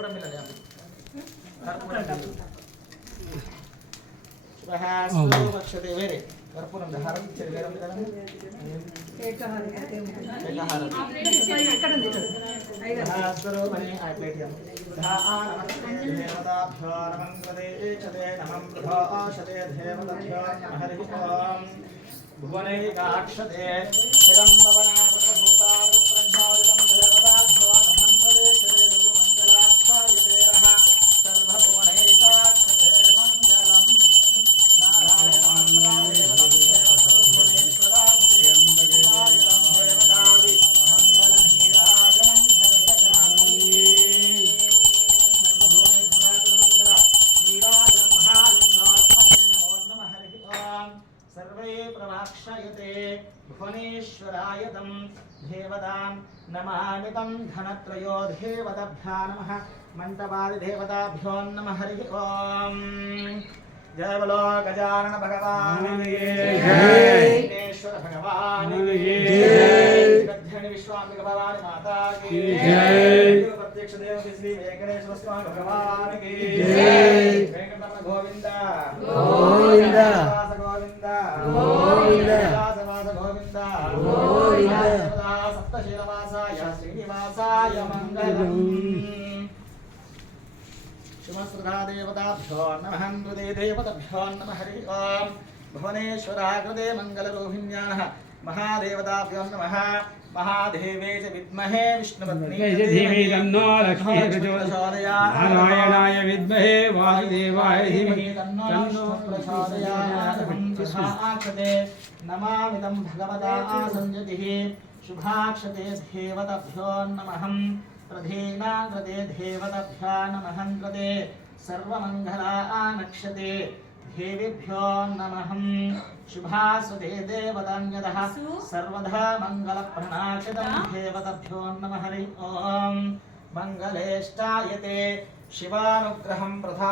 कर्पूरं मिलने कर्पूरं शुभहास्ते वेरे कर्पूरं हारं चेरगरं मिलने हास्रो बने आ प्लेट यम धा नमस्ते देवताभ्यो नमः प्रदेशते नमः प्रभाषते देवताभ्यो नमः हरि ओम भुवनैकाक्षते हिरण्यवनागतभूतादिप्रज्ञादितं देवताभ्यो नमः प्रदेशते गुरुमङ्गलाक्षायते रः सर्वभुवनैकाक्षते मङ्गलम् नारायणाय सर्वे प्रवाक्षयते भुवनेश्वराय तं देवतां नमामि तं धनत्रयो देवताभ्यो नमः मण्डपादि देवताभ्यो नमः हरि ओम जय बोलो गजानन भगवान की जय विघ्नेश्वर भगवान की जय गद्धनि विश्वामित्र भवानी माता की जय प्रत्यक्ष देव श्री वेंकटेश्वर स्वामी भगवान की जय वेंकटरमण गोविंद गोविंद गोविंद गोविंद दासवास गोविंद गोविंद सप्तशीलवासाय श्रीनिवासाय मंगलम् श्रीमत्सुधा देवताभ्यो नमः नृदे देवताभ्यो नमः हरि ओम भुवनेश्वराकृते मंगलरूपिण्याः महादेवताभ्यो नमः महादेवे च विद्महे विष्णुपत्न्यै धीमहि तन्नो लक्ष्मी प्रचोदयात् नारायणाय विद्महे वासुदेवाय धीमहि तन्नो प्रचोदयात् नमामि तं भगवता संयतिः शुभाक्षते देवताभ्यो नमः प्रधेनाकृते देवताभ्यो नमः कृते सर्वमङ्गला नक्षते देवेभ्यो नमः शुभासुते देवतान्यतः सर्वदा मङ्गलप्रणाक्षितं देवताभ्यो नमः हरि ओम मङ्गलेष्टायते शिवानुग्रहं प्रधा